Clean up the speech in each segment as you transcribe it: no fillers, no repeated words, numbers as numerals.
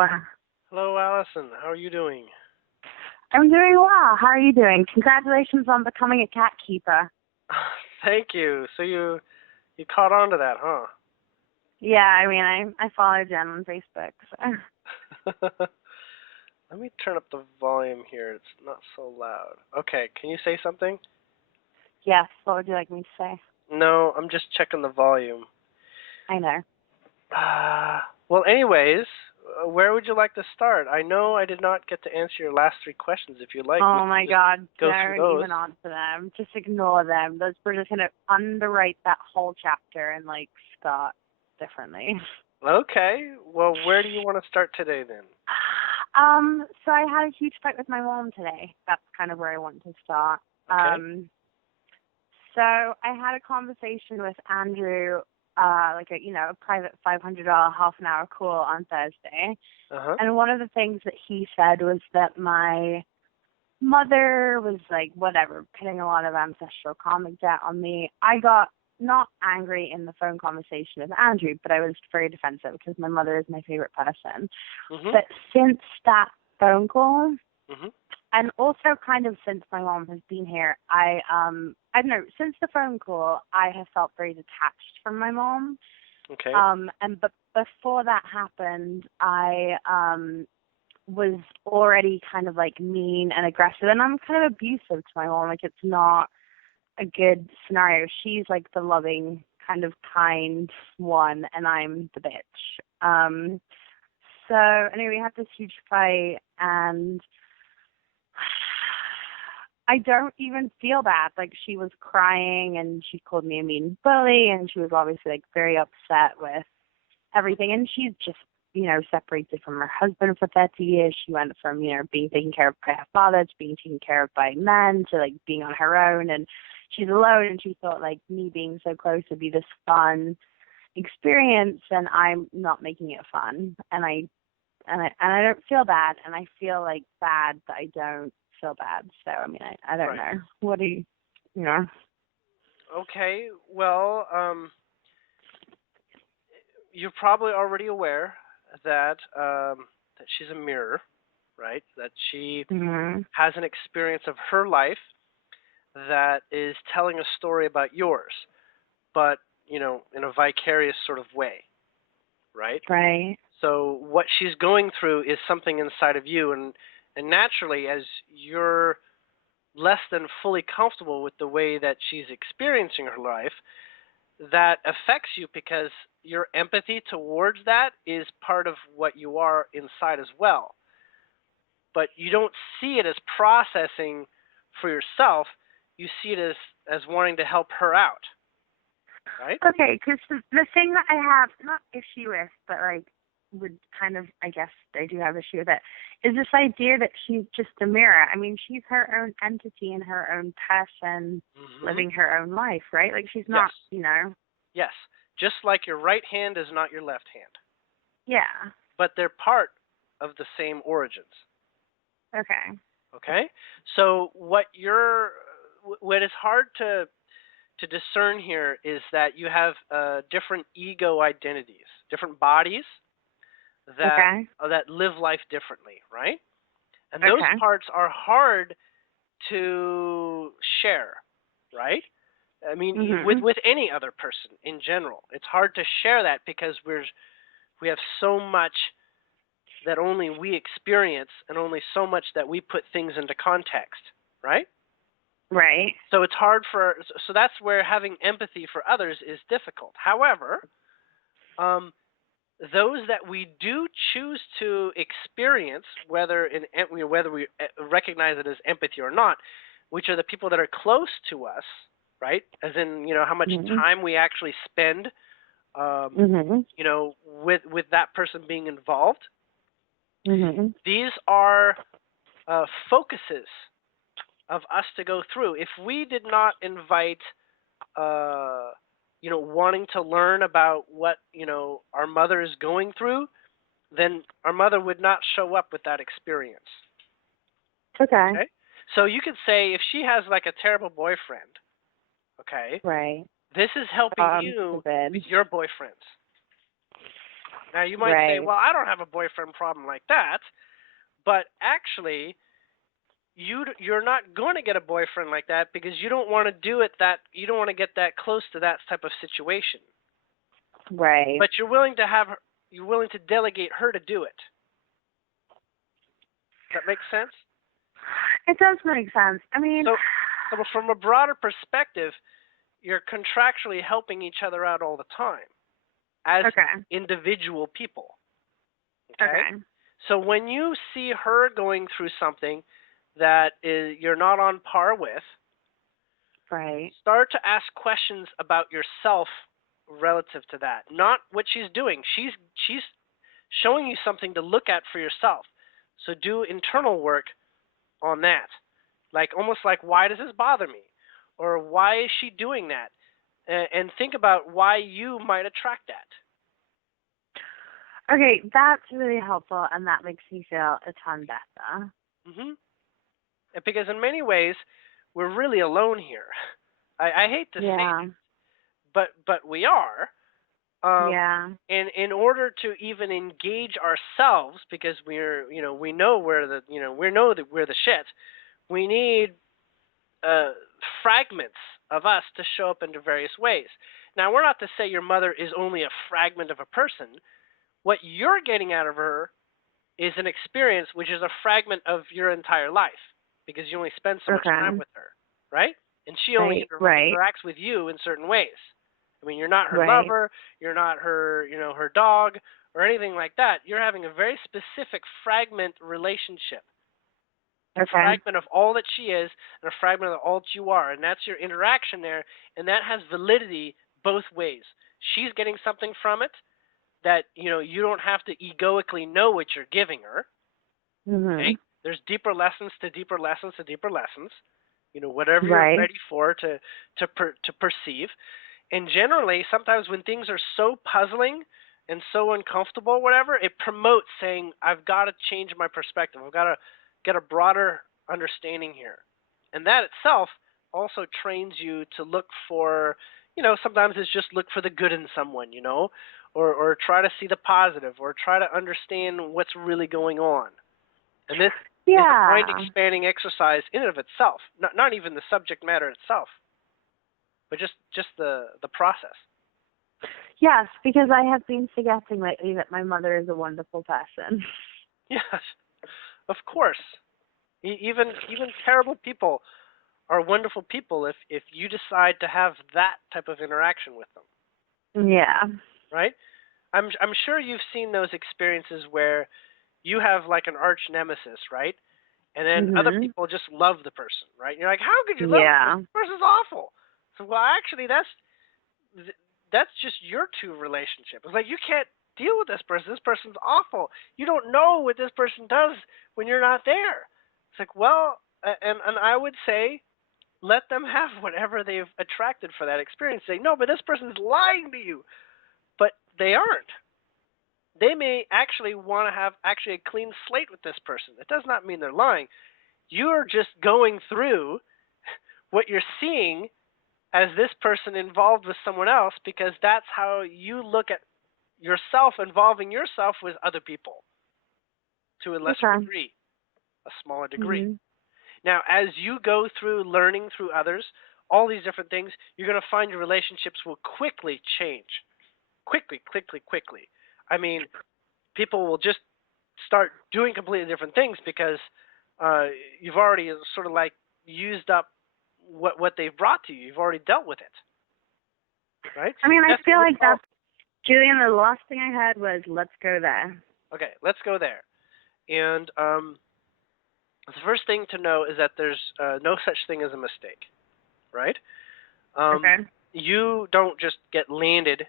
Hello. Hello, Alison. How are you doing? I'm doing well. How are you doing? Congratulations on becoming a cat keeper. Thank you. So you caught on to that, huh? Yeah, I follow Jen on Facebook. So. Let me turn up the volume here. It's not so loud. Okay, can you say something? Yes, what would you like me to say? No, I'm just checking the volume. I know. Well, anyways, where would you like to start? I know I did not get to answer your last three questions. If you'd like, we Oh can my just God, go through don't those. even answer them. Just ignore them. We're just gonna underwrite that whole chapter and start differently. Okay. Well, where do you want to start today then? So I had a huge fight with my mom today. That's kind of where I want to start. Okay. So I had a conversation with Andrew, a private $500 half an hour call on Thursday. Uh-huh. And one of the things that he said was that my mother was putting a lot of ancestral karmic debt on me. I got not angry in the phone conversation with Andrew, but I was very defensive because my mother is my favorite person. Mhm. But since that phone call, Mhm. and also kind of since my mom has been here, I don't know, since the phone call, I have felt very detached from my mom. Okay. But before that happened, I was already kind of mean and aggressive, and I'm kind of abusive to my mom. It's not a good scenario. She's the loving, kind of kind one, and I'm the bitch. So anyway, we had this huge fight, and I don't even feel bad. She was crying, and she called me a mean bully, and she was obviously very upset with everything. And she's just, separated from her husband for 30 years. She went from, being taken care of by her father to being taken care of by men to being on her own. And she's alone, and she thought me being so close would be this fun experience, and I'm not making it fun. And I don't feel bad, and I feel bad that I don't feel bad. So I don't Right. know. What do you know? Okay. Well, you're probably already aware that that she's a mirror, right? That she Mhm. has an experience of her life that is telling a story about yours, but in a vicarious sort of way, right? Right. So what she's going through is something inside of you, and naturally, as you're less than fully comfortable with the way that she's experiencing her life, that affects you because your empathy towards that is part of what you are inside as well. But you don't see it as processing for yourself. You see it as wanting to help her out, right? Okay, because the thing that I have, not issue with, but would kind of, I guess I do have issue with it, is this idea that she's just a mirror. She's her own entity and her own person Mm-hmm. living her own life, right? She's Yes. not. Yes. Just like your right hand is not your left hand, Yeah. but they're part of the same origins. Okay. Okay? So what is hard to discern here is that you have different ego identities, different bodies that Okay. that live life differently, right? And those Okay. parts are hard to share, right? Mhm. With any other person in general, it's hard to share that because we have so much that only we experience and only so much that we put things into context, right? Right. So it's hard so that's where having empathy for others is difficult. However, those that we do choose to experience, whether we recognize it as empathy or not, which are the people that are close to us, right? As in, how much Mhm. time we actually spend, Mhm. with that person being involved. Mhm. These are focuses of us to go through. If we did not invite, uh, wanting to learn about what our mother is going through, then our mother would not show up with that experience. Okay. Okay, so you could say if she has a terrible boyfriend, okay, Right. this is helping you Forbid. with your boyfriends. Now, you might say, Right. well, I don't have a boyfriend problem like that, but actually, you're not going to get a boyfriend like that because you don't want to do it you don't want to get that close to that type of situation. Right. But you're willing to delegate her to do it. Does that make sense? It does make sense. I mean, So from a broader perspective, you're contractually helping each other out all the time as okay. individual people. Okay. So when you see her going through something that you're not on par with, Right. start to ask questions about yourself relative to that. Not what she's doing. She's showing you something to look at for yourself. So do internal work on that. Like almost like, why does this bother me? Or why is she doing that? And think about why you might attract that. Okay, that's really helpful, and that makes me feel a ton better. Mm-hmm. Because in many ways, we're really alone here. I hate to say it, but we are. In order to even engage ourselves, because we know that we're the shit. We need fragments of us to show up into various ways. Now, we're not to say your mother is only a fragment of a person. What you're getting out of her is an experience which is a fragment of your entire life, because you only spend so much time with her, right? And she only interacts with you in certain ways. I mean, you're not her lover, you're not her, her dog, or anything like that. You're having a very specific fragment relationship. A fragment of all that she is and a fragment of all that you are. And that's your interaction there. And that has validity both ways. She's getting something from it that, you don't have to egoically know what you're giving her. Okay? There's deeper lessons to deeper lessons to deeper lessons. Whatever you're ready for to perceive. And generally, sometimes when things are so puzzling and so uncomfortable, whatever, it promotes saying, I've got to change my perspective. I've got to get a broader understanding here. And that itself also trains you to look for, sometimes it's just look for the good in someone, or try to see the positive, or try to understand what's really going on. And this is a mind-expanding exercise in and of itself, not even the subject matter itself, but just the process. Yes, because I have been forgetting lately that my mother is a wonderful person. Yes, of course. Even terrible people are wonderful people if you decide to have that type of interaction with them. Yeah. Right? I'm sure you've seen those experiences where you have like an arch nemesis, right? And then other people just love the person, right? You're like, how could you love this person's awful? So, well, actually, that's just your two relationship. It's like, you can't deal with this person. This person's awful. You don't know what this person does when you're not there. It's like, well, and I would say, let them have whatever they've attracted for that experience. Say, no, but this person's lying to you. But they aren't. They may actually want to have actually a clean slate with this person. It does not mean they're lying. You're just going through what you're seeing as this person involved with someone else, because that's how you look at yourself involving yourself with other people to a lesser degree, a smaller degree. Now, as you go through learning through others, all these different things, you're going to find your relationships will quickly change. Quickly. I mean, people will just start doing completely different things because you've already sort of like used up what they've brought to you. You've already dealt with it, right? I mean, I feel like that's, Julien, the last thing I had was, let's go there. Okay, let's go there. And the first thing to know is that there's no such thing as a mistake, right? You don't just get landed.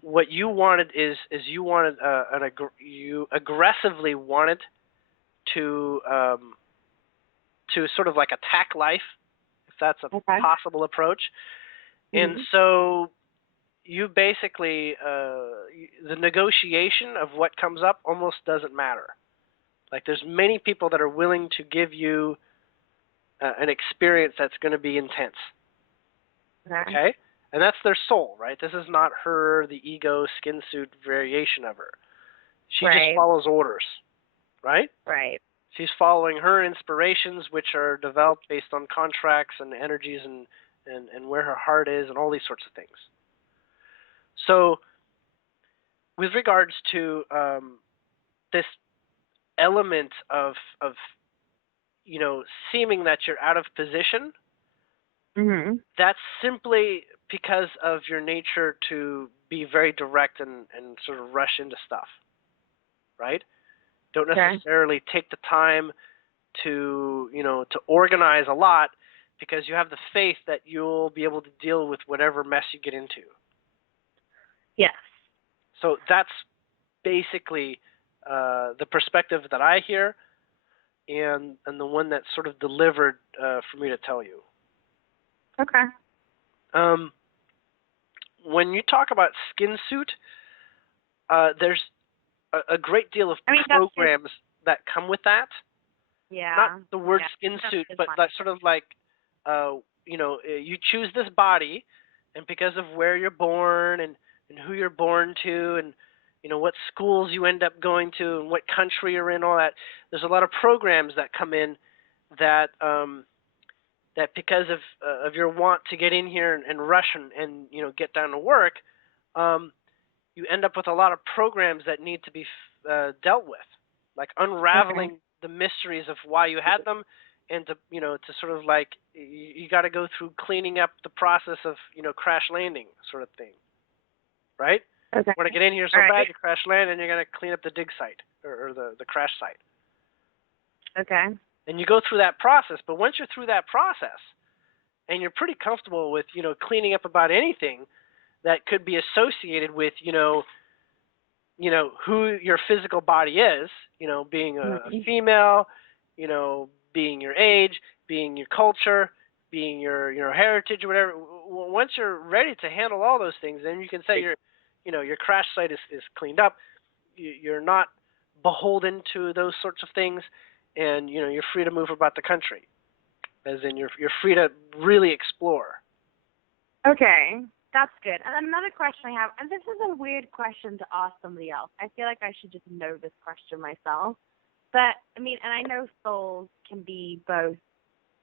What you wanted is you wanted you aggressively wanted to sort of like attack life, if that's a possible approach. And so you basically the negotiation of what comes up almost doesn't matter. Like, there's many people that are willing to give you an experience that's going to be intense. Okay? And that's their soul, right? This is not her, the ego, skin suit variation of her. She just Right. follows orders, right? Right. She's following her inspirations, which are developed based on contracts and energies and where her heart is and all these sorts of things. So, with regards to this element of seeming that you're out of position, that's simply because of your nature to be very direct and sort of rush into stuff, right? Don't necessarily take the time to to organize a lot, because you have the faith that you'll be able to deal with whatever mess you get into. Yes. So that's basically the perspective that I hear, and the one that's sort of delivered for me to tell you. Okay. When you talk about skin suit, there's a great deal of programs that come with that. Yeah. Not the word skin suit, but that sort of like, you choose this body, and because of where you're born and who you're born to, and what schools you end up going to and what country you're in, all that. There's a lot of programs that come in that that because of your want to get in here and rush and get down to work, you end up with a lot of programs that need to be dealt with, like unraveling the mysteries of why you had them, and to sort of like you got to go through cleaning up the process of crash landing sort of thing, right? Okay. Want to get in here so bad, you crash land, and you're going to clean up the dig site or the crash site. Okay. And you go through that process, but once you're through that process, and you're pretty comfortable with cleaning up about anything that could be associated with who your physical body is, being a female, being your age, being your culture, being your heritage, or whatever. Once you're ready to handle all those things, then you can say your crash site is cleaned up. You're not beholden to those sorts of things, and you're free to move about the country, as in you're free to really explore. Okay. That's good. And another question I have, and this is a weird question to ask somebody else. I feel like I should just know this question myself. But, I mean, and I know souls can be both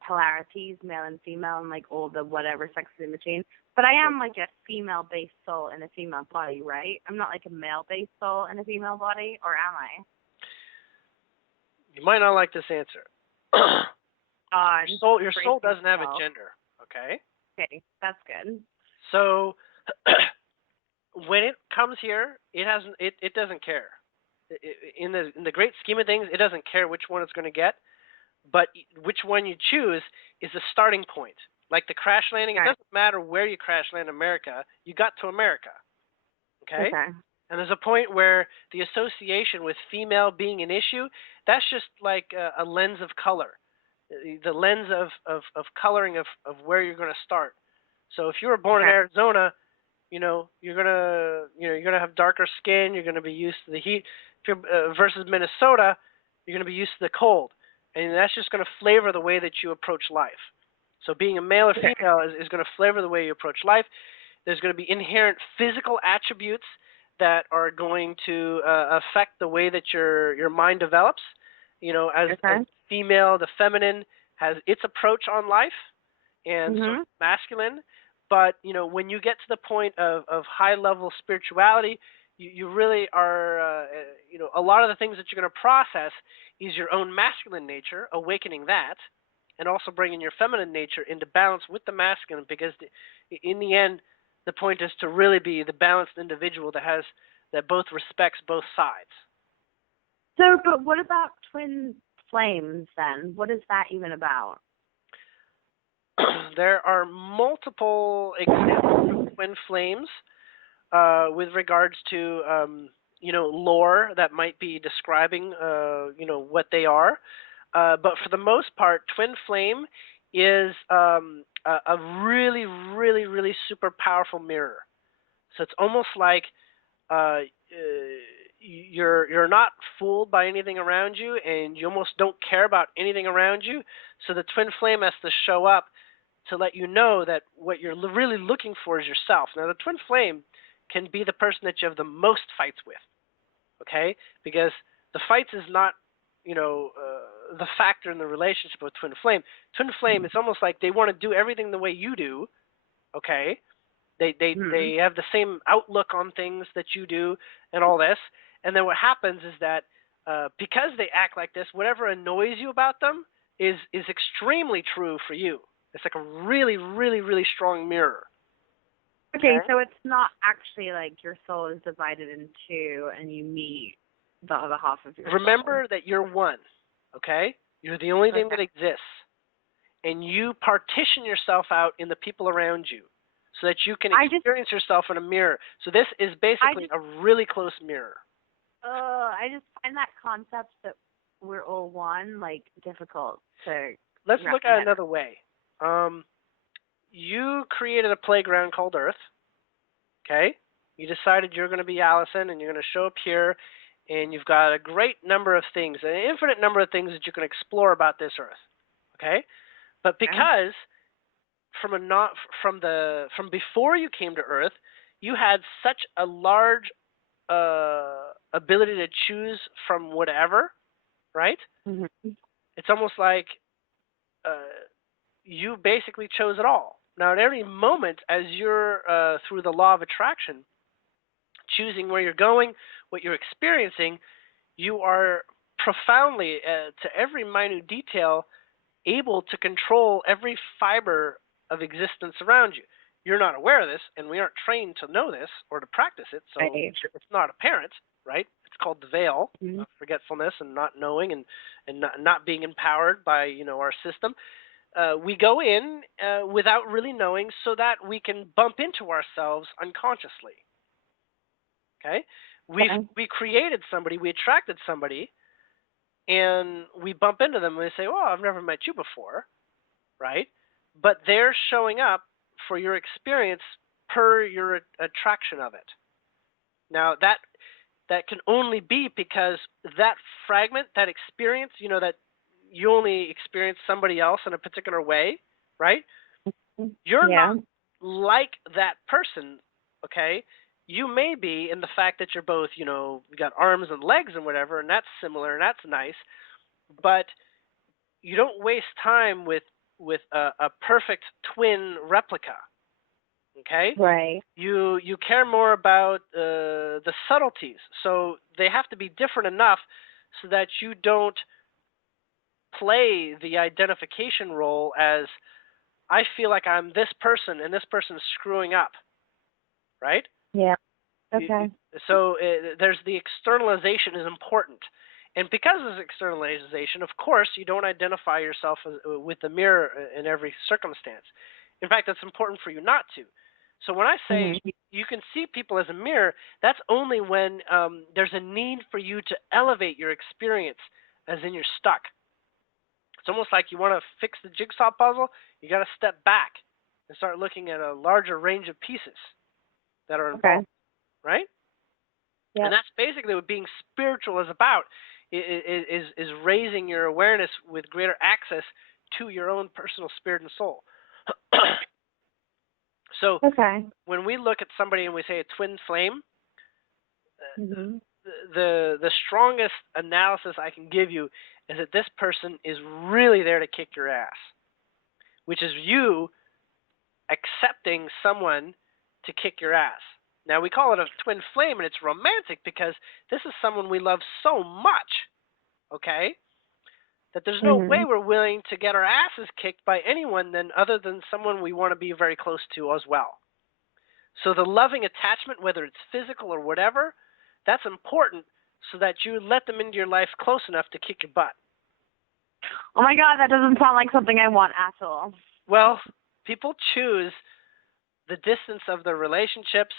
polarities, male and female, and like all the whatever sexes in between. But I am like a female-based soul in a female body, right? I'm not like a male-based soul in a female body, or am I? You might not like this answer. Your soul doesn't have a gender, okay? Okay, that's good. So when it comes here, it doesn't care. In the great scheme of things, it doesn't care which one it's going to get, but which one you choose is the starting point. Like the crash landing, it doesn't matter where you crash land in America, you got to America. Okay? And there's a point where the association with female being an issue, that's just like a lens of color. The lens of coloring of where you're going to start. So if you were born in Arizona, you're gonna have darker skin. You're gonna be used to the heat. If you're, versus Minnesota, you're gonna be used to the cold, and that's just gonna flavor the way that you approach life. So being a male or female is gonna flavor the way you approach life. There's gonna be inherent physical attributes that are going to affect the way that your mind develops. As female, the feminine has its approach on life, and sort of masculine. But when you get to the point of high level spirituality, you really are a lot of the things that you're going to process is your own masculine nature, awakening that, and also bringing your feminine nature into balance with the masculine, because in the end, the point is to really be the balanced individual that both respects both sides. So, but what about twin flames then? What is that even about? There are multiple examples of twin flames with regards to lore that might be describing what they are. But for the most part, twin flame is a really, really, really super powerful mirror. So it's almost like you're not fooled by anything around you, and you almost don't care about anything around you. So the twin flame has to show up to let you know that what you're really looking for is yourself. Now, the twin flame can be the person that you have the most fights with, okay? Because the fights is not, the factor in the relationship with twin flame. Twin flame, it's almost like they want to do everything the way you do, okay? They have the same outlook on things that you do and all this. And then what happens is that because they act like this, whatever annoys you about them is extremely true for you. It's like a really, really, really strong mirror. Okay, so it's not actually like your soul is divided in two and you meet the other half of your Remember that you're one, okay? You're the only thing that exists. And you partition yourself out in the people around you so that you can experience yourself in a mirror. So this is basically a really close mirror. I just find that concept that we're all one, like, difficult to Let's look at it another way. You created a playground called Earth, okay? You decided you're going to be Alison, and you're going to show up here, and you've got a great number of things, an infinite number of things that you can explore about this Earth, okay? But because from before you came to Earth, you had such a large ability to choose from whatever, right? Mm-hmm. It's almost like you basically chose it all. Now, at every moment, as you're through the law of attraction, choosing where you're going, what you're experiencing, you are profoundly, to every minute detail, able to control every fiber of existence around you. You're not aware of this, and we aren't trained to know this or to practice it, so it's not apparent, right? It's called the veil of forgetfulness and not knowing and not being empowered by our system. We go in without really knowing so that we can bump into ourselves unconsciously. Okay? We created somebody, we attracted somebody, and we bump into them and they say, well, I've never met you before, right? But they're showing up for your experience per your attraction of it. Now, that can only be because that fragment, that experience, that you only experience somebody else in a particular way, right? You're not like that person, okay? You may be in the fact that you're both, you got arms and legs and whatever, and that's similar and that's nice, but you don't waste time with a perfect twin replica, okay? Right. You care more about the subtleties, so they have to be different enough so that you don't play the identification role as I feel like I'm this person and this person's screwing up, right? Yeah. Okay. So there's the externalization is important. And because of externalization, of course, you don't identify yourself with the mirror in every circumstance. In fact, it's important for you not to. So when I say you can see people as a mirror, that's only when there's a need for you to elevate your experience, as in you're stuck. It's almost like you want to fix the jigsaw puzzle, you got to step back and start looking at a larger range of pieces that are involved, right? Yep. And that's basically what being spiritual is about, is raising your awareness with greater access to your own personal spirit and soul. So when we look at somebody and we say a twin flame, the strongest analysis I can give you is that this person is really there to kick your ass, which is you accepting someone to kick your ass. Now, we call it a twin flame, and it's romantic because this is someone we love so much, okay, that there's no way we're willing to get our asses kicked by anyone other than someone we want to be very close to as well. So the loving attachment, whether it's physical or whatever, that's important so that you let them into your life close enough to kick your butt. Oh, my God, that doesn't sound like something I want at all. Well, people choose the distance of the relationships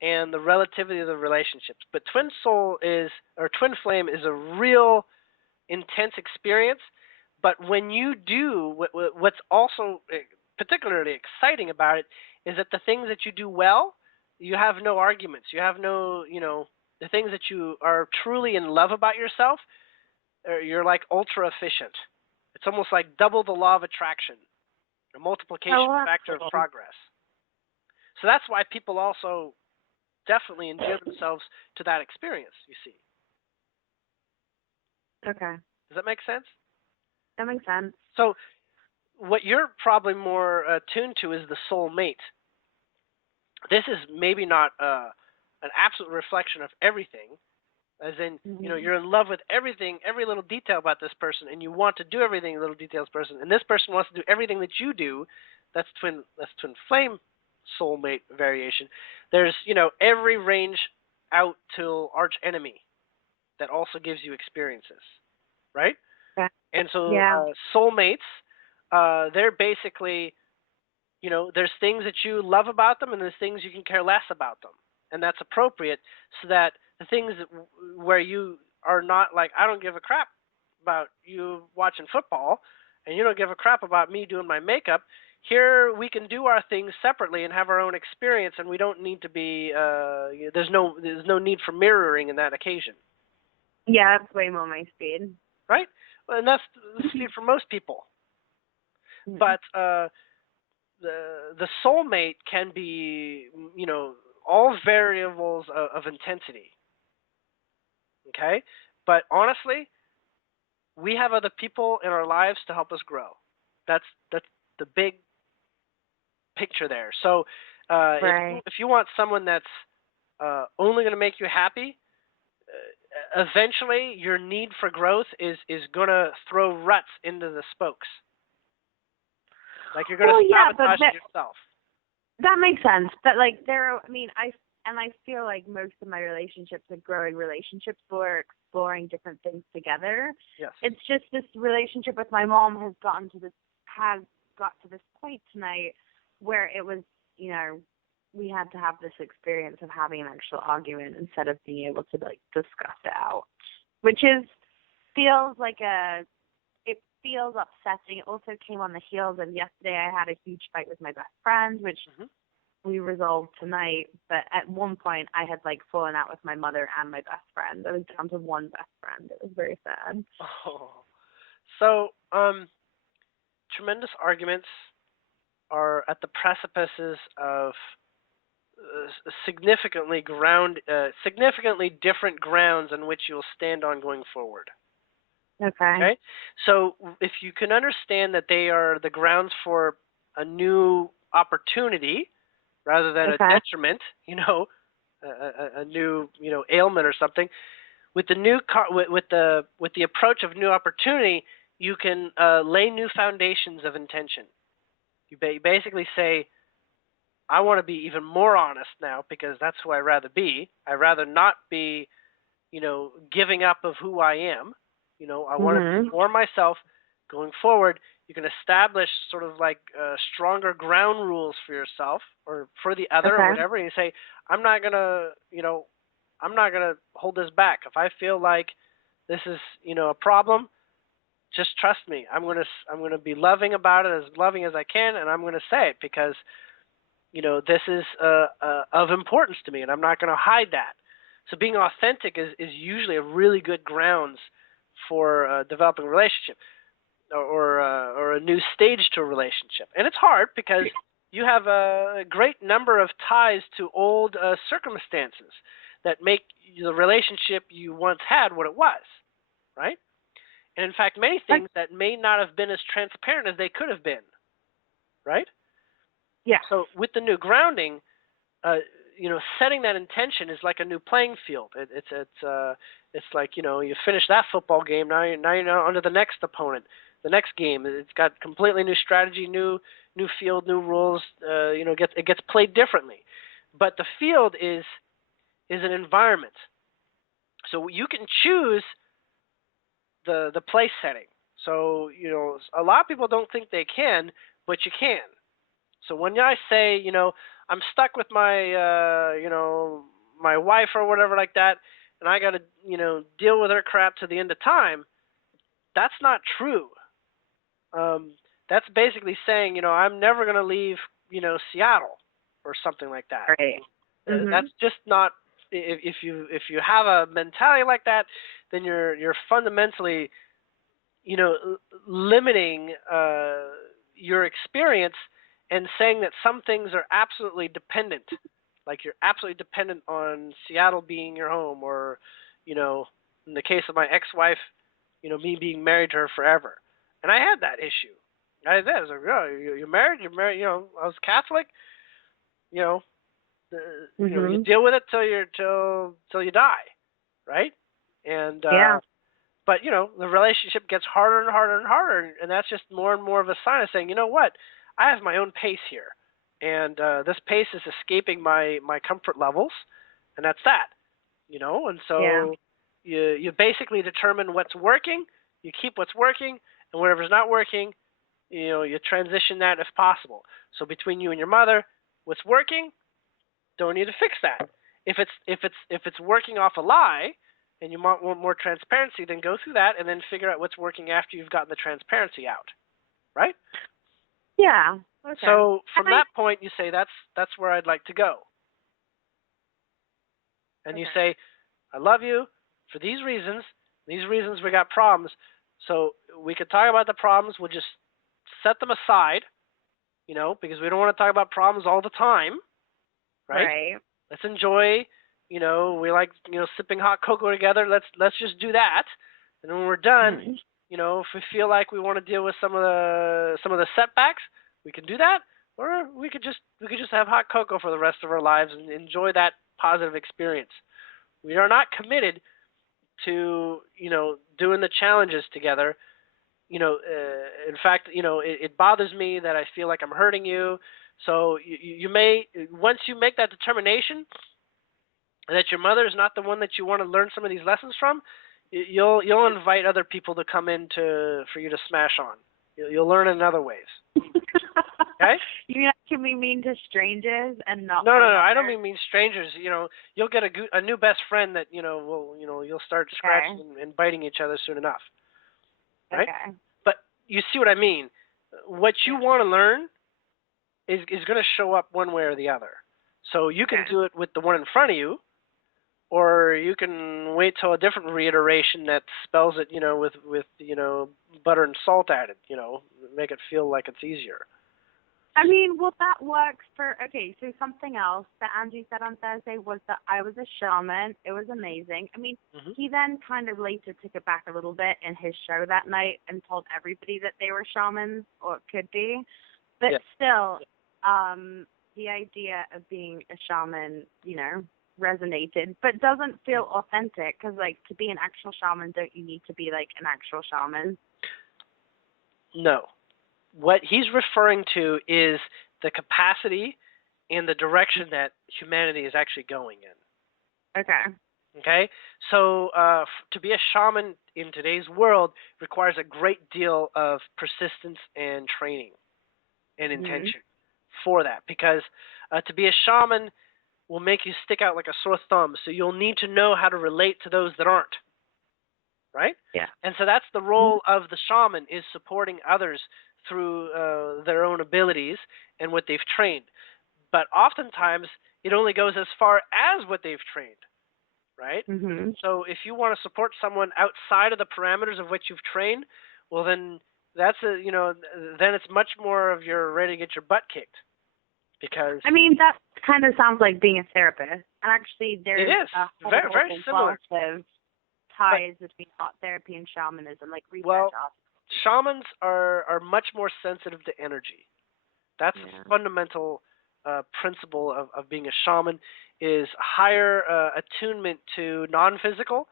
and the relativity of the relationships. But twin flame is a real intense experience. But when you do, what's also particularly exciting about it is that the things that you do well, you have no arguments. You have no, the things that you are truly in love about yourself, you're like ultra efficient. It's almost like double the law of attraction, a multiplication Oh, well, factor that's of cool. progress. So that's why people also definitely endear themselves to that experience, you see. Okay. Does that make sense? That makes sense. So what you're probably more tuned to is the soul mate. This is maybe not an absolute reflection of everything, as in, you're in love with everything, every little detail about this person, and you want to do everything little details person, and this person wants to do everything that you do. That's twin flame soulmate variation. There's, every range out till arch enemy that also gives you experiences, right? Okay. And so Yeah. soulmates, they're basically, there's things that you love about them and there's things you can care less about them. And that's appropriate, so that the things where you are not like, I don't give a crap about you watching football and you don't give a crap about me doing my makeup. Here we can do our things separately and have our own experience, and we don't need to be there's no need for mirroring in that occasion. Yeah, that's way more my speed. Right? And that's the speed for most people. But the soulmate can be, all variables of intensity. Okay? But honestly, we have other people in our lives to help us grow. That's the big picture there. So Right. if you want someone that's only going to make you happy, eventually your need for growth is going to throw ruts into the spokes. Like you're going to sabotage yourself. That makes sense. But like I feel like most of my relationships are growing relationships or exploring different things together. Yes. It's just this relationship with my mom has got to this point tonight where it was, we had to have this experience of having an actual argument instead of being able to like discuss it out. Which feels upsetting. It also came on the heels of yesterday I had a huge fight with my best friend, which we resolved tonight. But at one point I had like fallen out with my mother and my best friend. I was down to one best friend. It was very sad. Oh. So, tremendous arguments are at the precipices of significantly different grounds on which you'll stand on going forward. Okay. So if you can understand that they are the grounds for a new opportunity rather than a detriment, a new ailment or something, with the approach of new opportunity, you can lay new foundations of intention. You basically say, I want to be even more honest now because that's who I'd rather be. I'd rather not be, giving up of who I am. I want to be more myself going forward. You can establish sort of like stronger ground rules for yourself or for the other or whatever. And you say, I'm not gonna hold this back. If I feel like this is, a problem, just trust me. I'm gonna be loving about it, as loving as I can, and I'm gonna say it because, this is of importance to me, and I'm not gonna hide that. So being authentic is usually a really good grounds for developing a relationship or a new stage to a relationship. And it's hard because you have a great number of ties to old circumstances that make the relationship you once had what it was, right? And in fact, many things that may not have been as transparent as they could have been, right? Yeah. So with the new grounding, setting that intention is like a new playing field. It's like, you finish that football game, now you're on to the next opponent, the next game. It's got completely new strategy, new field, new rules. It gets played differently. But the field is an environment, so you can choose the place setting. So a lot of people don't think they can, but you can. So when I say, I'm stuck with my, my wife or whatever like that, and I got to, deal with her crap to the end of time, that's not true. That's basically saying, I'm never going to leave, Seattle or something like that. Right. That's just not. If you have a mentality like that, then you're fundamentally, limiting your experience and saying that some things are absolutely dependent, like you're absolutely dependent on Seattle being your home, or, in the case of my ex-wife, me being married to her forever. And I had that issue. I had that. I was like, oh, you're married. You're married. I was Catholic. You know, you deal with it till you die, right? And Yeah. but the relationship gets harder and harder and harder, and that's just more and more of a sign of saying, you know what, I have my own pace here, and this pace is escaping my comfort levels, and that's that, And so you basically determine what's working, you keep what's working, and whatever's not working, you transition that if possible. So between you and your mother, what's working, don't need to fix that. If it's working off a lie, and you want more transparency, then go through that and then figure out what's working after you've gotten the transparency out, right? Yeah. Okay. So from that point, you say that's where I'd like to go, and you say, I love you for these reasons. These reasons we got problems, so we could talk about the problems. We'll just set them aside, because we don't want to talk about problems all the time, right? Right. Let's enjoy. We like sipping hot cocoa together. Let's just do that, and when we're done, if we feel like we want to deal with some of the setbacks, we can do that, or we could just have hot cocoa for the rest of our lives and enjoy that positive experience. We are not committed to doing the challenges together. In fact, it bothers me that I feel like I'm hurting you. So you may, once you make that determination that your mother is not the one that you want to learn some of these lessons from, you'll invite other people to come in for you to smash on. You'll learn in other ways. Okay? Can we mean to strangers and not? No. I don't mean strangers. You'll get a new best friend that you'll start scratching and biting each other soon enough. Right? Okay. But you see what I mean? What you want to learn is going to show up one way or the other. So you can do it with the one in front of you, or you can wait till a different reiteration that spells it, with butter and salt added, make it feel like it's easier. I mean, well, that works for, so something else that Andrew said on Thursday was that I was a shaman. It was amazing. I mean, he then kind of later took it back a little bit in his show that night and told everybody that they were shamans, or it could be. But still, the idea of being a shaman, resonated, but doesn't feel authentic, because, to be an actual shaman, don't you need to be, an actual shaman? No. What he's referring to is the capacity and the direction that humanity is actually going in. Okay? So to be a shaman in today's world requires a great deal of persistence and training and intention for that, because to be a shaman will make you stick out like a sore thumb, so you'll need to know how to relate to those that aren't. Right? Yeah. And so that's the role of the shaman, is supporting others through their own abilities and what they've trained. But oftentimes, it only goes as far as what they've trained, right? So if you want to support someone outside of the parameters of what you've trained, well, then that's then it's much more of you're ready to get your butt kicked. Because I mean, that kind of sounds like being a therapist. And actually, there's a whole very, very similar ties between art therapy and shamanism, like research articles. Shamans are much more sensitive to energy. That's a fundamental principle of being a shaman, is higher attunement to non-physical,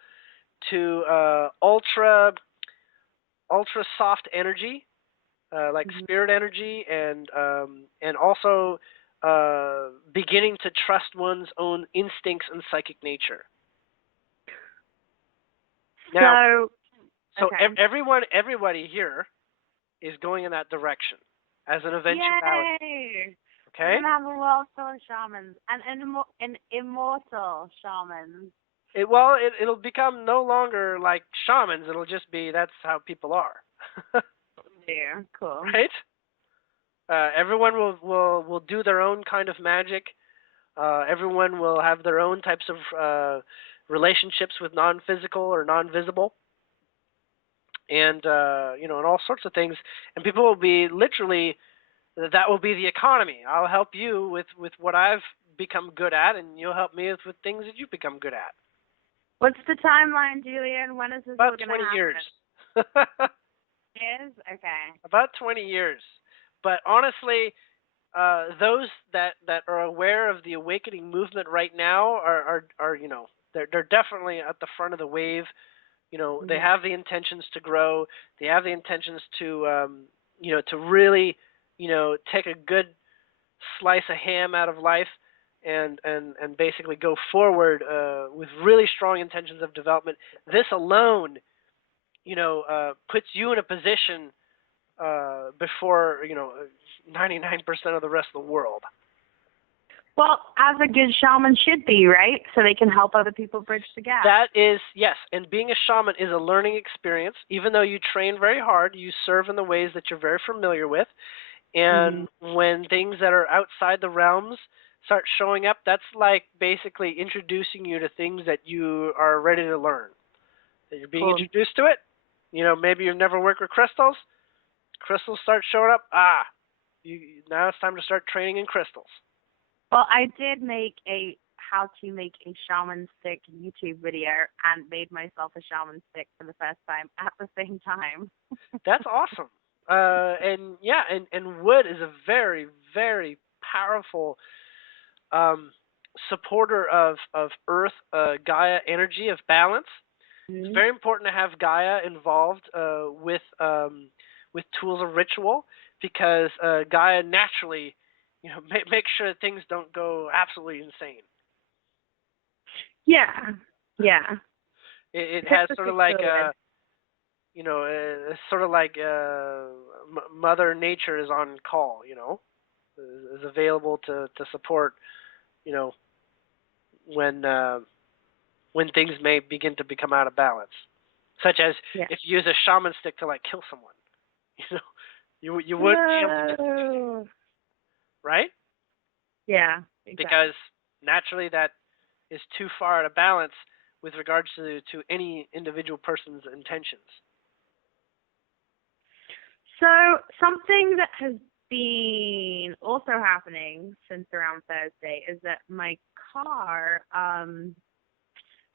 to ultra soft energy, like spirit energy, and also beginning to trust one's own instincts and psychic nature. Now, everybody here is going in that direction as an eventuality. Yay! Okay? We're gonna have a world full of shamans and immortal shamans. It'll become no longer like shamans. It'll just be that's how people are. Yeah, cool. Right? Everyone will do their own kind of magic. Everyone will have their own types of relationships with non-physical or non-visible. and and all sorts of things. And people will be literally, that will be the economy. I'll help you with what I've become good at, and you'll help me with things that you've become good at. What's the timeline, Julien? When is this all About going to 20 happen? years. Is? Okay. About 20 years. But honestly, those that are aware of the awakening movement right now are they're definitely at the front of the wave. They have the intentions to grow. They have the intentions to to really take a good slice of ham out of life and basically go forward with really strong intentions of development. This alone, puts you in a position before 99% of the rest of the world. Well, as a good shaman should be, right? So they can help other people bridge the gap. That is, yes, and being a shaman is a learning experience. Even though you train very hard, you serve in the ways that you're very familiar with. And when things that are outside the realms start showing up, that's like basically introducing you to things that you are ready to learn. That you're being introduced to it. Maybe you've never worked with crystals. Crystals start showing up. Now it's time to start training in crystals. Well, I did make a how to make a shaman stick YouTube video and made myself a shaman stick for the first time at the same time. That's awesome. And wood is a very, very powerful supporter of earth, Gaia energy of balance. It's very important to have Gaia involved with tools of ritual, because Gaia naturally make sure that things don't go absolutely insane. Yeah. It has sort of like sort of like Mother Nature is on call. Is available to support. When things may begin to become out of balance, such as if you use a shaman stick to like kill someone, you wouldn't be able to, right? Yeah, exactly. Because naturally that is too far out of balance with regards to any individual person's intentions. So something that has been also happening since around Thursday is that my car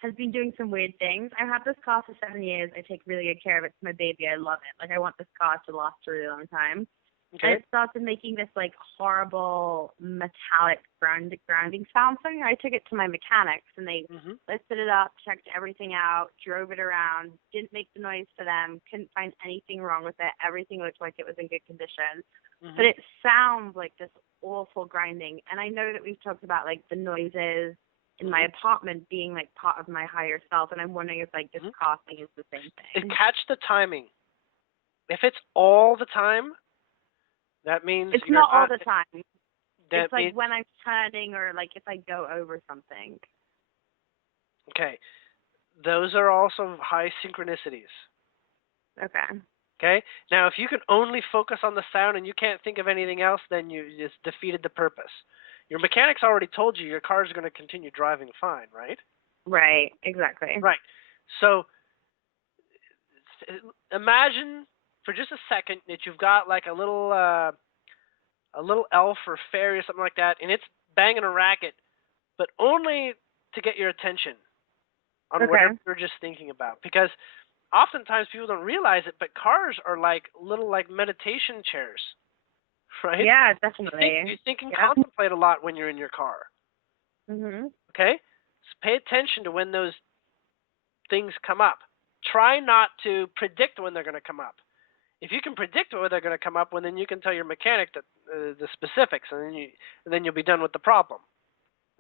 has been doing some weird things. I've had this car for 7 years. I take really good care of it. It's my baby. I love it. Like, I want this car to last a really long time. Okay. And it started making this like horrible metallic grounding sound thing. I took it to my mechanics and they lifted it up, checked everything out, drove it around, didn't make the noise for them, couldn't find anything wrong with it. Everything looked like it was in good condition. But it sounds like this awful grinding. And I know that we've talked about like the noises in my apartment being like part of my higher self, and I'm wondering if like this car thing is the same thing. Catch the timing. If it's all the time, that means it's not all the time. It's like when I'm turning or like if I go over something. Okay. Those are also high synchronicities. Okay. Now, if you can only focus on the sound and you can't think of anything else, then you just defeated the purpose. Your mechanics already told you your car is going to continue driving fine, right? Right. Exactly. Right. So imagine for just a second that you've got like a little elf or fairy or something like that, and it's banging a racket, but only to get your attention on whatever you're just thinking about. Because oftentimes people don't realize it, but cars are like little like meditation chairs, right? Yeah, definitely. You think and contemplate a lot when you're in your car. Okay? So pay attention to when those things come up. Try not to predict when they're going to come up. If you can predict when they're going to come up, then you can tell your mechanic that, the specifics, and then you'll be done with the problem,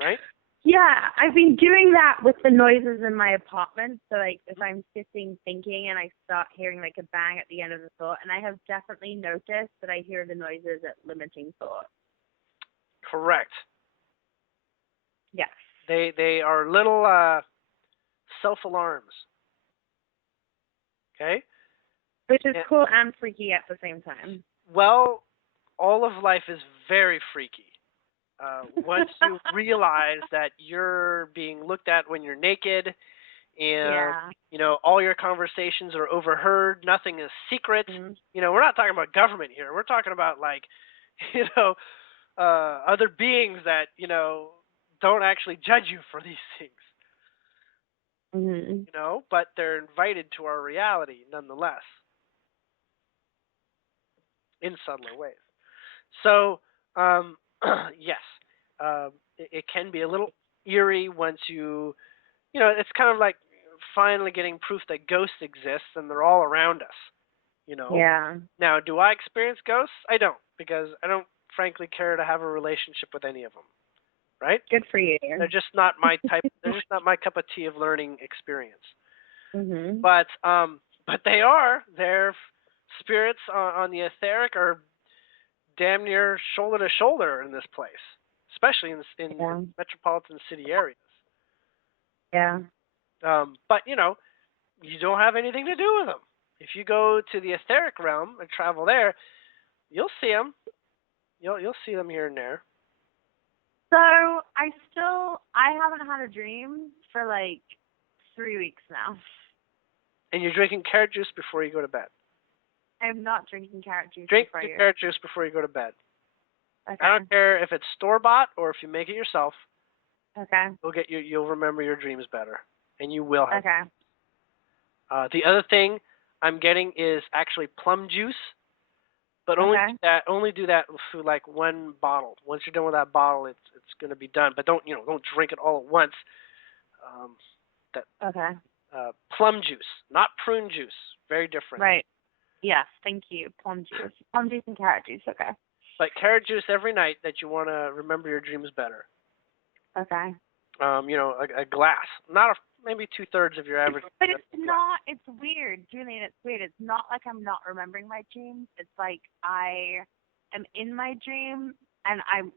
right? Yeah, I've been doing that with the noises in my apartment. So, like, if I'm sitting thinking and I start hearing, like, a bang at the end of the thought, and I have definitely noticed that I hear the noises at limiting thought. Correct. Yes. They are little self-alarms. Okay? Which is cool and freaky at the same time. Well, all of life is very freaky. Once you realize that you're being looked at when you're naked, and Yeah. all your conversations are overheard. Nothing is secret. Mhm. We're not talking about government here. We're talking about like, you know, other beings that don't actually judge you for these things. Mhm. But they're invited to our reality nonetheless in subtler ways. So, yes, it can be a little eerie once it's kind of like finally getting proof that ghosts exist and they're all around us. Yeah. Now, do I experience ghosts? I don't, because I don't frankly care to have a relationship with any of them, right? Good for you. They're just not my type. They're just not my cup of tea of learning experience. Mhm. But their spirits on the etheric are damn near shoulder to shoulder in this place, especially in Yeah. metropolitan city areas. Yeah. But you don't have anything to do with them. If you go to the etheric realm and travel there, you'll see them. You'll see them here and there. So I haven't had a dream for like 3 weeks now. And you're drinking carrot juice before you go to bed. I'm not drinking carrot juice Drink before your you. carrot juice before you go to bed. Okay. I don't care if it's store bought or if you make it yourself. Okay. You'll remember your dreams better, and you will have. Okay. The other thing I'm getting is actually plum juice, but Okay. only do that through like one bottle. Once you're done with that bottle, it's going to be done. But don't drink it all at once. That Okay. plum juice, not prune juice, very different. Right. Yes. Thank you. Plum juice. Plum juice and carrot juice. Okay. But carrot juice every night that you want to remember your dreams better. Okay. A glass, not maybe 2/3 of your average. But it's not. It's weird, Julien. It's weird. It's not like I'm not remembering my dreams. It's like I am in my dream and I'm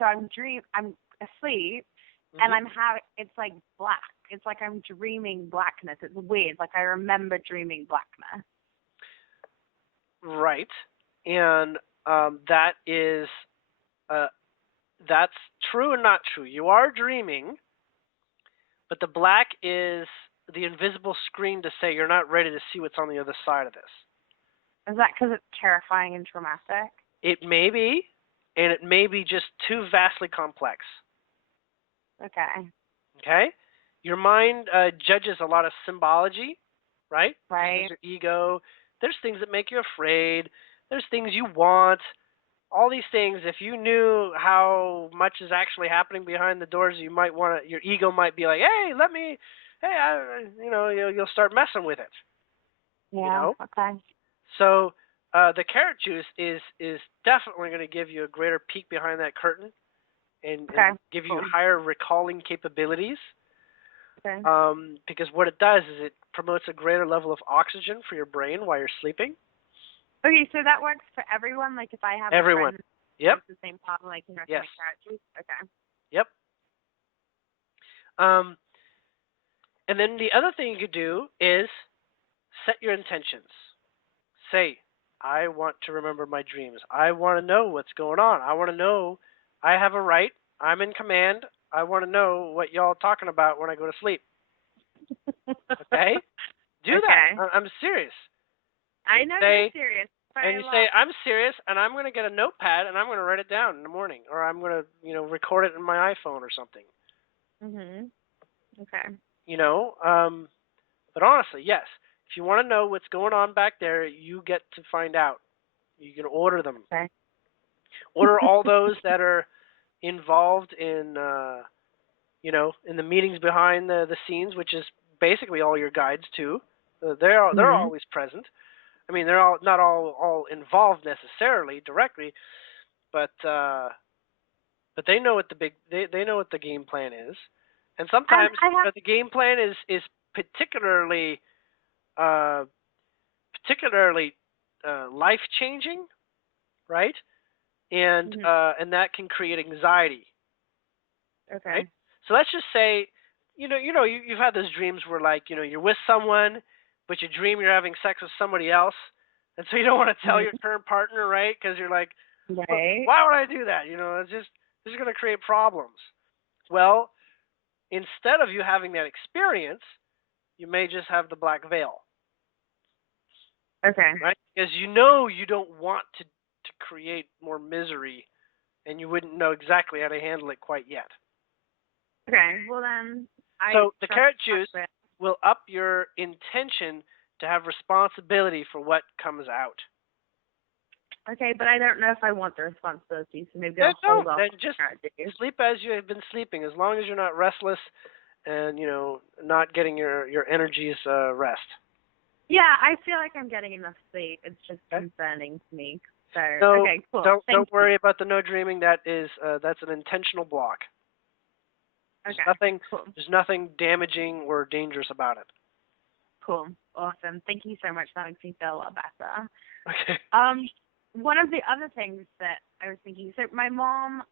I'm asleep and I'm having. It's like black. It's like I'm dreaming blackness. It's weird. Like I remember dreaming blackness. Right, and that is that's true and not true. You are dreaming, but the black is the invisible screen to say you're not ready to see what's on the other side of this. Is that because it's terrifying and traumatic? It may be, and it may be just too vastly complex. Okay. Okay? Your mind judges a lot of symbology, right? Right. There's your ego. There's things that make you afraid. There's things you want. All these things, if you knew how much is actually happening behind the doors, your ego might be like, you'll start messing with it. Yeah. Okay. So the carrot juice is definitely going to give you a greater peek behind that curtain and give you higher recalling capabilities. Okay. Because what it does is it promotes a greater level of oxygen for your brain while you're sleeping. Okay, so that works for everyone. Like if I have Everyone. a friend Yep. with the same problem, I can recommend carrot juice. Okay. Yep. And then the other thing you could do is set your intentions. Say, I want to remember my dreams. I want to know what's going on. I want to know I have a right. I'm in command. I want to know what y'all are talking about when I go to sleep. Okay? Do that. I'm serious. I know you're serious. And you say, I'm serious, and I'm going to get a notepad, and I'm going to write it down in the morning, or I'm going to, record it in my iPhone or something. Mhm. Okay. But honestly, yes. If you want to know what's going on back there, you get to find out. You can order them. Okay. Order all those that are involved in, in the meetings behind the scenes, which is basically all your guides too. They're always present. I mean, they're not all involved necessarily directly, but they know what they know what the game plan is, and sometimes the game plan is particularly life changing, right? And and that can create anxiety. Okay. Right? So let's just say, you've had those dreams where like you're with someone, but you dream you're having sex with somebody else, and so you don't want to tell your current partner, right? Because you're like, right. Why would I do that? It's just going to create problems. Well, instead of you having that experience, you may just have the black veil, Okay. right? Because you don't want to create more misery, and you wouldn't know exactly how to handle it quite yet. Okay. Well then, I So the trust carrot that juice bit. will up your intention to have responsibility for what comes out. Okay, but I don't know if I want the responsibility, so maybe Then I'll hold don't. off Then on just carrot juice. sleep as you have been sleeping, as long as you're not restless and not getting your energies rest. Yeah, I feel like I'm getting enough sleep. It's just Okay. concerning to me. So No, okay, cool. don't worry about the no dreaming. That's an intentional block. There's Okay. Cool. nothing damaging or dangerous about it. Cool. Awesome. Thank you so much. That makes me feel a lot better. Okay. One of the other things that I was thinking, so my mom,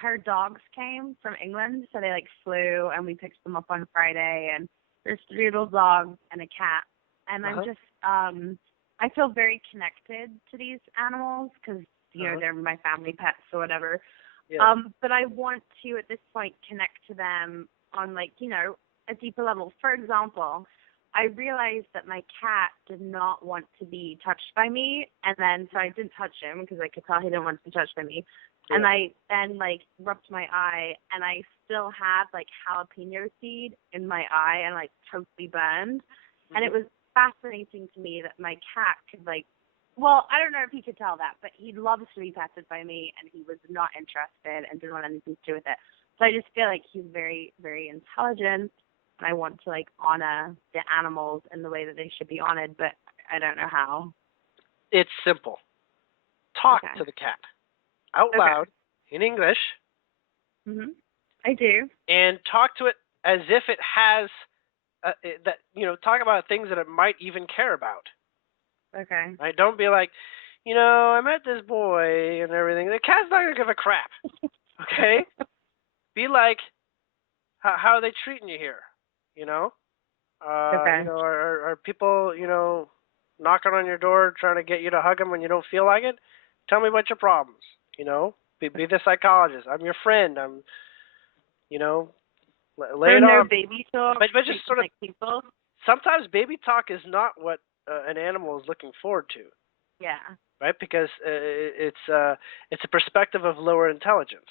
her dogs came from England, so they like flew and we picked them up on Friday, and there's 3 little dogs and a cat, and I'm just, I feel very connected to these animals because, they're my family pets or whatever. Yeah. But I want to, at this point, connect to them on like, a deeper level. For example, I realized that my cat did not want to be touched by me, and then so I didn't touch him because I could tell he didn't want to be touched by me. Yeah. And I then like rubbed my eye, and I still had like jalapeno seed in my eye and like totally burned. And it was fascinating to me that my cat could like, well, I don't know if he could tell that, but he loves to be petted by me, and he was not interested and didn't want anything to do with it. So I just feel like he's very, very intelligent, and I want to like honor the animals in the way that they should be honored, but I don't know how. It's simple. Talk Okay. to the cat out loud in English. I do. And talk to it as if it has talk about things that it might even care about. Okay. Right? Don't be like, I met this boy and everything. The cat's not gonna give a crap. Okay? Be like, how are they treating you here? Okay. Are people, knocking on your door trying to get you to hug them when you don't feel like it? Tell me about your problems. Be the psychologist. I'm your friend. I'm, lay it no on. baby talk. But just sort of like people. sometimes baby talk is not what an animal is looking forward to. Yeah. Right? Because it's a perspective of lower intelligence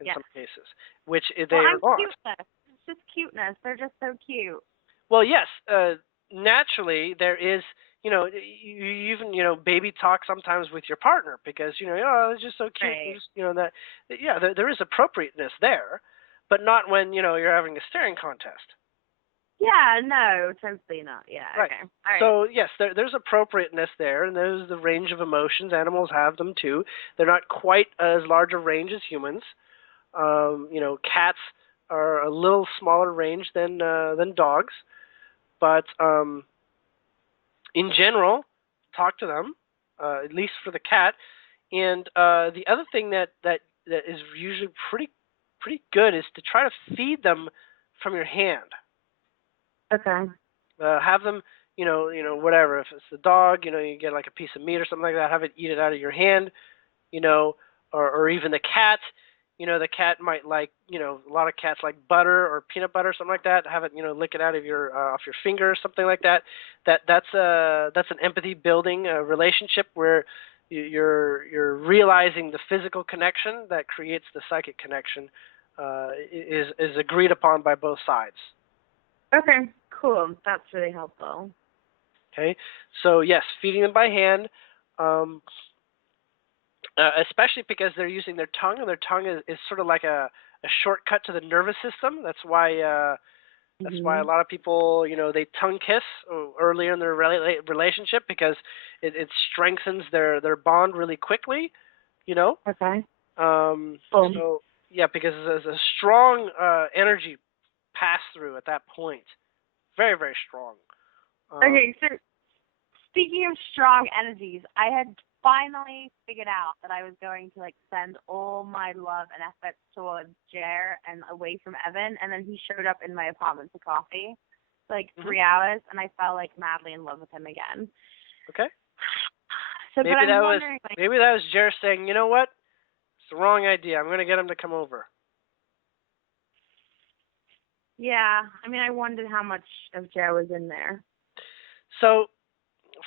in some cases, which they are not. Cuteness. It's just cuteness. They're just so cute. Well, yes, naturally there is, you even, baby talk sometimes with your partner because, oh, it's just so cute. Right. Just, there is appropriateness there, but not when, you're having a staring contest. Yeah, no, totally not. Yeah, right. Okay. All right. So, yes, there's appropriateness there, and there's the range of emotions. Animals have them, too. They're not quite as large a range as humans. Cats are a little smaller range than dogs. But in general, talk to them, at least for the cat. And the other thing that is usually pretty good is to try to feed them from your hand. Okay. Have them, whatever. If it's the dog, you get like a piece of meat or something like that. Have it eat it out of your hand, or even the cat. The cat might like, a lot of cats like butter or peanut butter, something like that. Have it, lick it out of your off your finger or something like that. That's an empathy building relationship where you're realizing the physical connection that creates the psychic connection is agreed upon by both sides. Okay, cool. That's really helpful. Okay, so yes, feeding them by hand. Especially because they're using their tongue, and their tongue is sort of like a shortcut to the nervous system. That's why a lot of people, they tongue kiss earlier in their relationship because it strengthens their bond really quickly. Okay. So yeah, because there's a strong energy pass through at that point. Very, very strong. Okay, so speaking of strong energies, I had finally figured out that I was going to like send all my love and effort towards Jer and away from Evan, and then he showed up in my apartment for coffee, like 3 hours, and I fell like madly in love with him again. Okay. So maybe that was Jer saying, you know what? It's the wrong idea. I'm going to get him to come over. Yeah. I mean, I wondered how much of Joe was in there. So,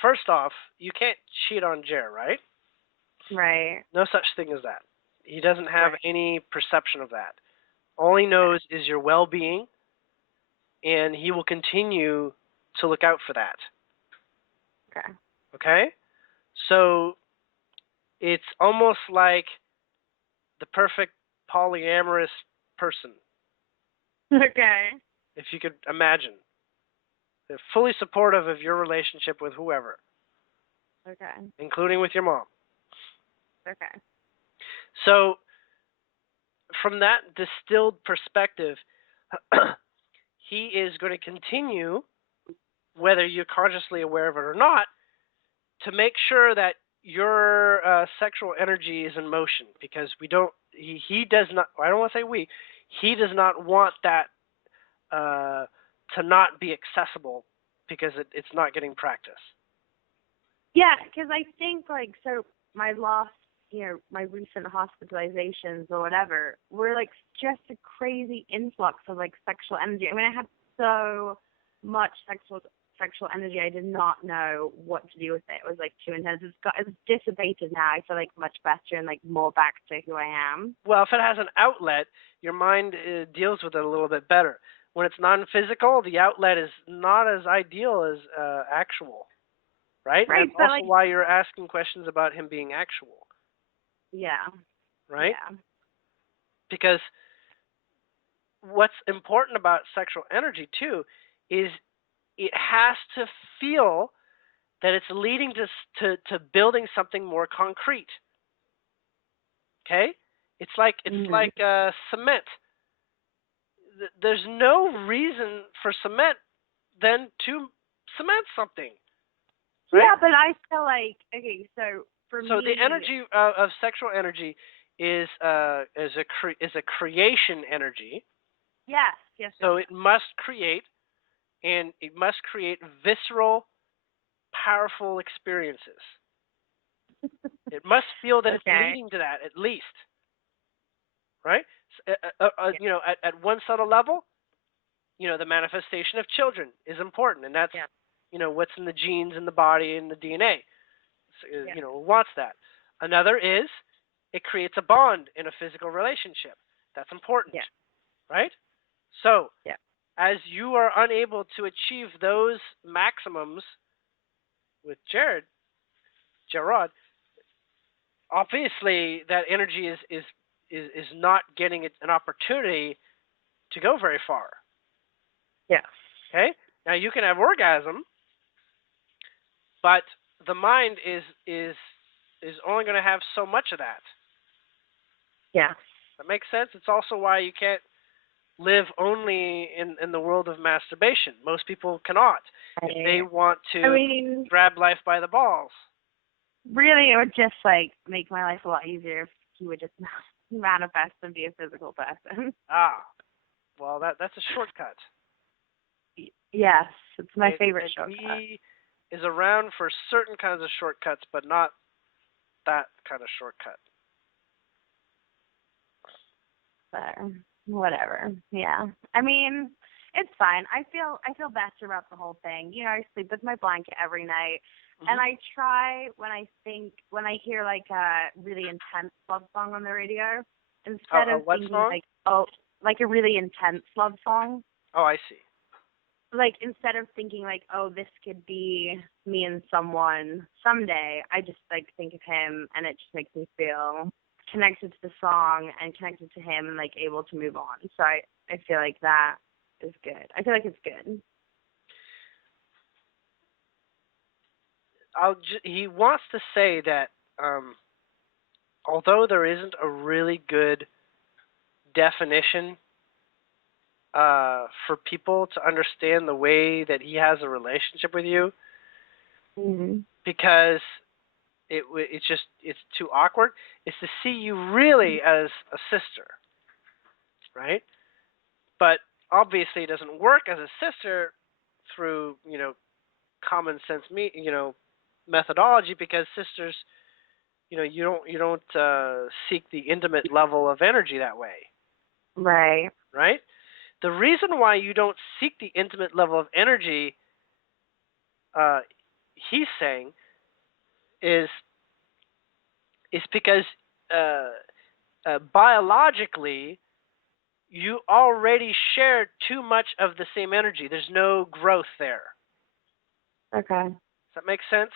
first off, you can't cheat on Jer, right? Right. No such thing as that. He doesn't have Right. any perception of that. All he Okay. knows is your well-being, and he will continue to look out for that. Okay. Okay? So, it's almost like the perfect polyamorous person, Okay. if you could imagine. They're fully supportive of your relationship with whoever, Okay. including with your mom. Okay. So, from that distilled perspective, he is going to continue, whether you're consciously aware of it or not, to make sure that your sexual energy is in motion, because he does not, I don't want to say we, he does not want that to not be accessible because it's not getting practice. Yeah, because I think like so my last, my recent hospitalizations or whatever were like just a crazy influx of like sexual energy. I mean, I had so much sexual energy. I did not know what to do with it. It was like too intense. It's dissipated now. I feel like much better and like more back to who I am. Well, if it has an outlet, your mind deals with it a little bit better. When it's non-physical, the outlet is not as ideal as actual, right? Right, That's but also like why you're asking questions about him being actual, yeah, right? yeah, Because what's important about sexual energy too is it has to feel that it's leading to building something more concrete. Okay, it's like mm-hmm. cement. There's no reason for cement than to cement something, right? Yeah, but I feel like okay. So for So the me, energy of sexual energy is a creation energy. yes, yes, yes, So it must create, and it must create visceral, powerful experiences. It must feel that yes. it's Okay. leading to that at least, right? Yeah, At one subtle level, the manifestation of children is important, and that's yeah, what's in the genes in the body and the DNA. So, yeah, wants that. Another is it creates a bond in a physical relationship. That's important, yeah, right? So yeah. as you are unable to achieve those maximums with Gerard, obviously that energy is not getting an opportunity to go very far. Yeah. Okay? Now you can have orgasm, but the mind is only going to have so much of that. Yeah. That makes sense? It's also why you can't live only in the world of masturbation. Most people cannot if they want I to mean, grab life by the balls. really, it would just like make my life a lot easier if he would just manifest and be a physical person. Ah, well that's a shortcut. Yes, it's my favorite And shortcut. he is around for certain kinds of shortcuts, but not that kind of shortcut. So whatever. Yeah. I mean, it's fine. I feel better about the whole thing. I sleep with my blanket every night. And Hmm. I try when I hear like a really intense love song on the radio, instead of What thinking song? like, oh, like a really intense love song, Oh, I see. like instead of thinking like, oh, this could be me and someone someday, I just like think of him and it just makes me feel connected to the song and connected to him and like able to move on. So I feel like that is good. I feel like it's good. He wants to say that although there isn't a really good definition for people to understand the way that he has a relationship with you, Mm-hmm. because it's too awkward, is to see you really as a sister, right? But obviously it doesn't work as a sister through common sense methodology, because sisters, you don't seek the intimate level of energy that way, Right. right? The reason why you don't seek the intimate level of energy, he's saying, is because uh, biologically you already share too much of the same energy. There's no growth there. Okay. Does that make sense?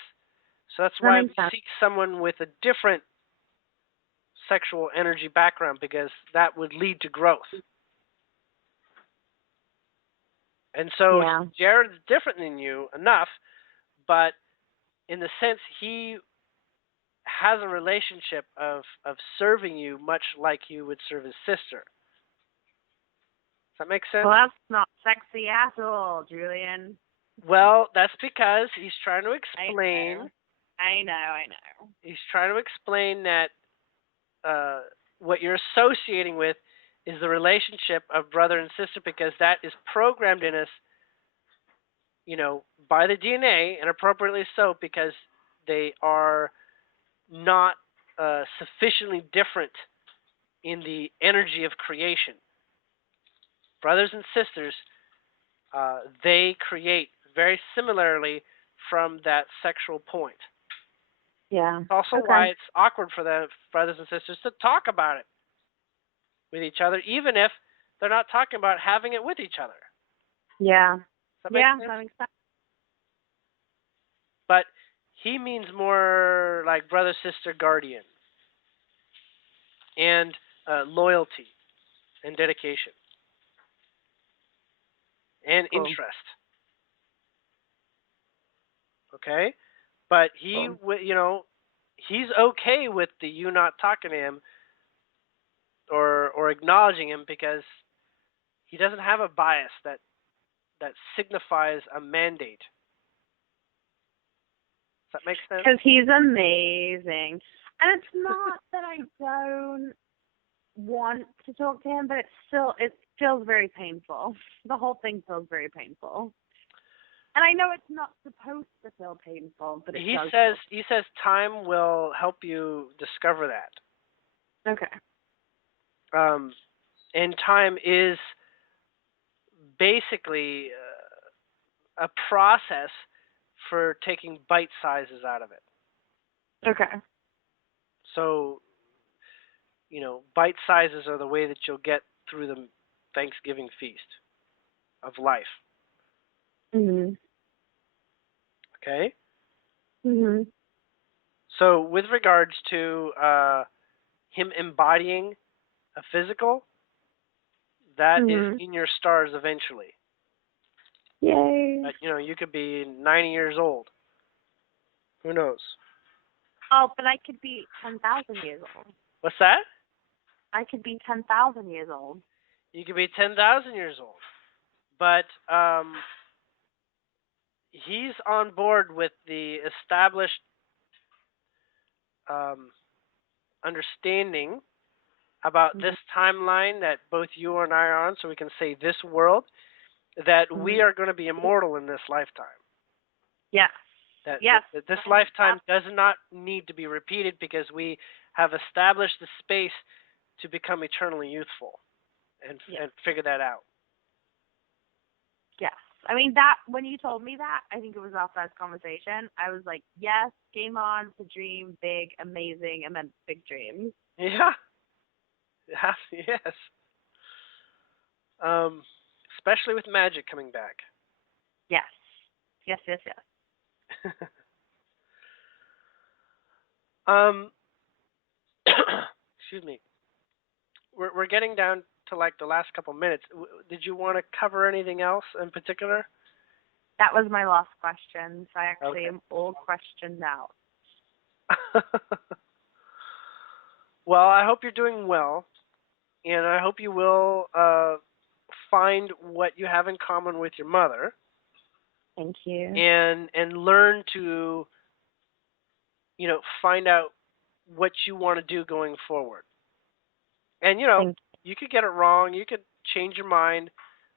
So that's That why we makes sense. seek someone with a different sexual energy background, because that would lead to growth. And so Yeah. Jared's different than you enough, but in the sense he has a relationship of serving you much like you would serve his sister. Does that make sense? Well, that's not sexy at all, Julien. Well, that's because he's trying to explain. I know. He's trying to explain that what you're associating with is the relationship of brother and sister, because that is programmed in us, by the DNA, and appropriately so, because they are not sufficiently different in the energy of creation. Brothers and sisters, they create very similarly from that sexual point. Yeah. It's also why it's awkward for the brothers and sisters to talk about it with each other, even if they're not talking about having it with each other. Yeah. Does that make sense? That makes sense. But he means more like brother, sister, guardian, and loyalty, and dedication, and interest. Okay? But he's okay with you not talking to him or acknowledging him, because he doesn't have a bias that signifies a mandate. Does that make sense? Because he's amazing. And it's not that I don't want to talk to him, but it feels very painful. The whole thing feels very painful. And I know it's not supposed to feel painful, but he says time will help you discover that. Okay. And time is basically a process for taking bite sizes out of it. Okay. So, bite sizes are the way that you'll get through the Thanksgiving feast of life. Mhm. Okay? Mhm. So, with regards to him embodying a physical, that is in your stars eventually. Yay. But, you could be 90 years old. Who knows? Oh, but I could be 10,000 years old. What's that? I could be 10,000 years old. You could be 10,000 years old. But he's on board with the established understanding about this timeline that both you and I are on, so we can say this world, that we are going to be immortal in this lifetime. Yes. That this lifetime does not need to be repeated, because we have established the space to become eternally youthful and figure that out. Yes. I mean, that when you told me that, I think it was our first conversation. I was like, yes, game on to dream big, amazing, and then big dreams. Yeah. Yes. Especially with magic coming back. Yes. Yes. Excuse me. We're getting down to like the last couple minutes. Did you want to cover anything else in particular? That was my last question. So I actually am all questioned out. Well, I hope you're doing well, and I hope you will find what you have in common with your mother. Thank you. And learn to, find out what you want to do going forward. And, you could get it wrong. You could change your mind.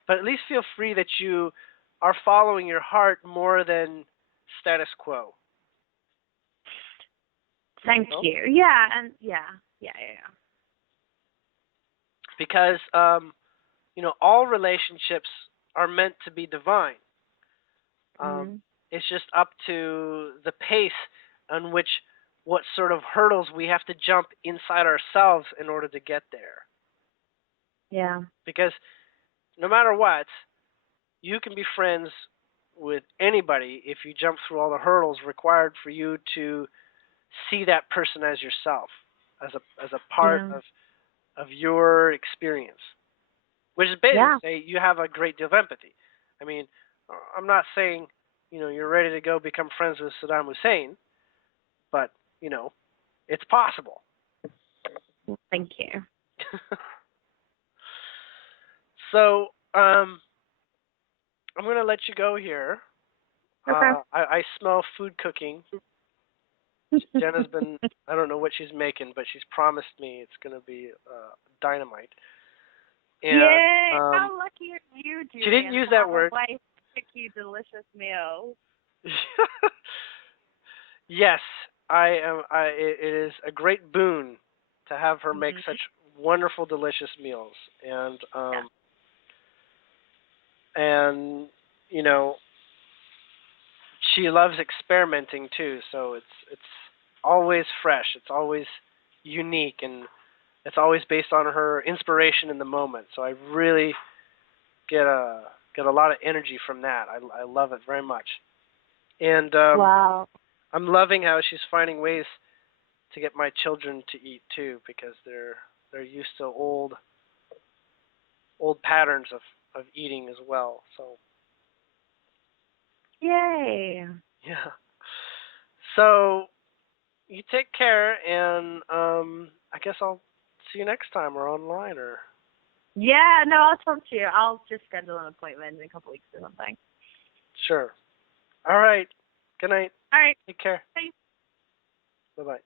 But at least feel free that you are following your heart more than status quo. Thank you. Yeah, and yeah. Because all relationships are meant to be divine. Mhm. It's just up to the pace on which what sort of hurdles we have to jump inside ourselves in order to get there. Yeah. Because no matter what, you can be friends with anybody if you jump through all the hurdles required for you to see that person as yourself, as a part Yeah. of your experience, which is basically Yeah. say you have a great deal of empathy. I mean, I'm not saying you're ready to go become friends with Saddam Hussein, but it's possible. Thank you. So I'm gonna let you go here. Okay. I smell food cooking. Jenna's been, I don't know what she's making, but she's promised me it's going to be dynamite. And Yay! How lucky are you, she didn't Julien, use to that have a word. wife cook you delicious meals? Yes, it is a great boon to have her make Mhm. such wonderful, delicious meals. And Yeah. and you know, she loves experimenting too. So it's always fresh. It's always unique, and it's always based on her inspiration in the moment. So I really get a lot of energy from that. I love it very much, and Wow. I'm loving how she's finding ways to get my children to eat too, because they're used to old patterns of eating as well. So Yay. yeah. So you take care, and I guess I'll see you next time or online or. Yeah, no, I'll talk to you. I'll just schedule an appointment in a couple weeks or something. Sure. All right. Good night. All right. Take care. Bye. Bye bye.